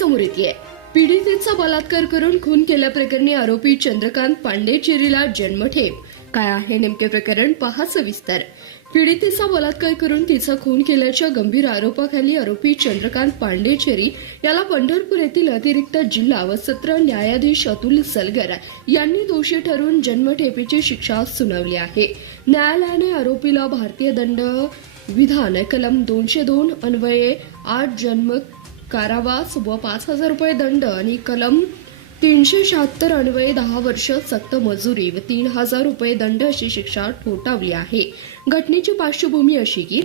समोर येते। पीडितेचा बलात्कार करून खून केल्याप्रकरणी आरोपी चंद्रकांत पांडेचेरीला जन्मठेप। काय आहे नेमके प्रकरण, पहा सविस्तर। पीडितेचा बलात्कार करून तिचा खून केल्याच्या गंभीर आरोपाखाली आरोपी चंद्रकांत पांडेचेरी याला पंढरपूर येथील अतिरिक्त जिल्हा व सत्र न्यायाधीश अतुल सलगर यांनी दोषी ठरवून जन्मठेपेची शिक्षा सुनावली आहे। न्यायालयाने आरोपीला भारतीय दंड विधान कलम 202 अन्वये 8 जन्म कारावास व 5,000 रुपये दंड आणि कलम 376 अन्वये 10 वर्ष सक्त मजुरी व 3,000 रुपये दंड अशी शिक्षा ठोठावली आहे। घटनेची पार्श्वभूमी अशी की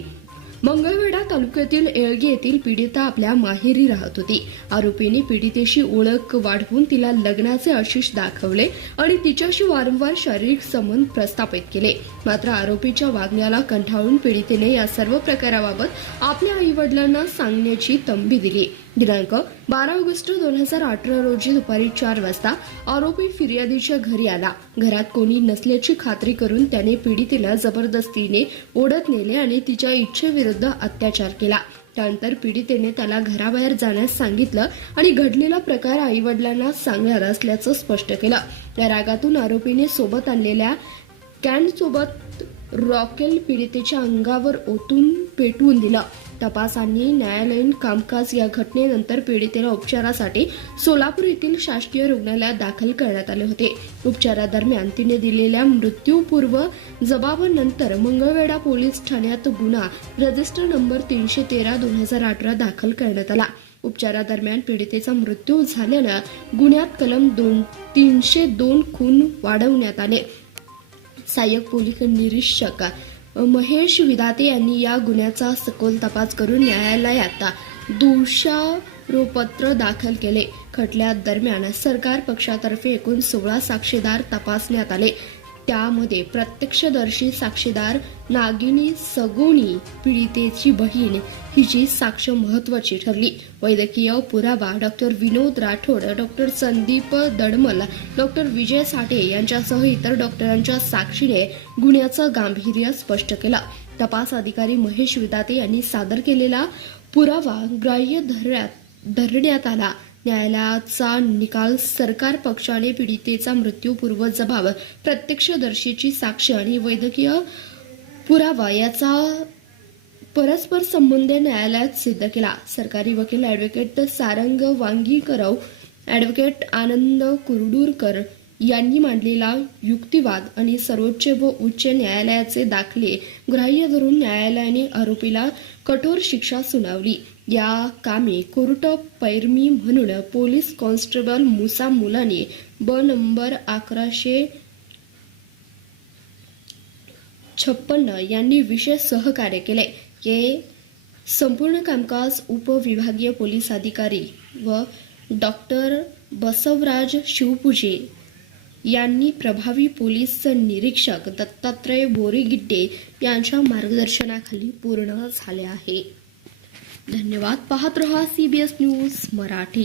मंगळवेढा तालुक्यातील येळगी येथील पीडिता आपल्या माहेरी राहत होती। आरोपीने पीडितेशी ओळख वाढवून तिला लग्नाचे आशिष दाखवले आणि तिच्याशी वारंवार शारीरिक संबंध प्रस्थापित केले। मात्र आरोपीच्या वागण्याला कंटाळून पीडितेने या सर्व प्रकाराबाबत आपल्या आई-वडिलांना सांगण्याची तंबी दिली। दिनांक 12 ऑगस्ट 2018 रोजी दुपारी 4 वाजता आरोपी फिर्यादीच्या घरी आला। घरात कोणी नसल्याची खात्री करून त्याने पीडितेला जबरदस्तीने ओढत नेले आणि तिच्या इच्छेविरुद्ध अत्याचार केला। त्यानंतर पीडितेने त्याला घराबाहेर जाण्यास सांगितलं आणि घडलेला प्रकार आई-वडिलांना सांगणार असल्याचं स्पष्ट केलं। या रागातून आरोपीने सोबत आणलेल्या कॅनसोबत रॉकेल पीडितेच्या अंगावर ओतून पेटवून दिलं। तपास आणि न्यायालयीन कामकाज या घटनेनंतर पीडितेला उपचारासाठी सोलापूर येथील शासकीय रुग्णालयात दाखल करण्यात आले होते। उपचारादरम्यान तिने दिलेल्या मृत्यूपूर्व जबाबानंतर मंगळवेढा पोलीस ठाण्यात गुन्हा रजिस्टर नंबर 313/2018 दाखल करण्यात आला। उपचारादरम्यान पीडितेचा मृत्यू झाल्यानं गुन्ह्यात कलम 302 खून वाढवण्यात आले। सहाय्यक पोलीस निरीक्षक महेश विधाते यांनी या गुन्ह्याचा सखोल तपास करून न्यायालयात दोषारोपपत्र दाखल केले। खटल्यादरम्यान सरकार पक्षातर्फे एकूण 16 साक्षीदार तपासण्यात आले। त्यामध्ये प्रत्यक्षदर्शी साक्षीदार नागिनी सगोनी पीडितेची बहीण हिची साक्ष महत्वाची ठरली। वैद्यकीय पुरावा डॉक्टर विनोद राठोड, डॉक्टर संदीप दडमल, डॉक्टर विजय साठे यांच्यासह इतर डॉक्टरांच्या साक्षीने गुन्ह्याचं गांभीर्य स्पष्ट केलं। तपास अधिकारी महेश विधाते यांनी सादर केलेला पुरावा ग्राह्य धरण्यात आला। न्यायालयाचा निकाल सरकार पक्षाने पीडितेचा मृत्यूपूर्व जबाब, प्रत्यक्षदर्शीची साक्ष आणि वैद्यकीय पुरावा याचा परस्पर संबंध न्यायालयात सिद्ध केला। सरकारी वकील ॲडव्होकेट सारंग वांगीकरव, ॲडव्होकेट आनंद कुरडूरकर यांनी मांडलेला युक्तिवाद आणि सर्वोच्च व उच्च न्यायालयाचे दाखले ग्राह्य धरून न्यायालयाने आरोपीला कठोर शिक्षा सुनावली। या कामी कोर्ट पैरमी म्हणून पोलीस कॉन्स्टेबल मुसा मुलानी ब नंबर 1156 यांनी विशेष सहकार्य केले। हे संपूर्ण कामकाज उपविभागीय पोलीस अधिकारी व डॉक्टर बसवराज शिवपूजे यांनी प्रभावी पोलीस निरीक्षक दत्तात्रय बोरीगिड्डे यांच्या मार्गदर्शनाखाली पूर्ण झाले आहे। धन्यवाद। पाहत रहा CBS न्यूज मराठी।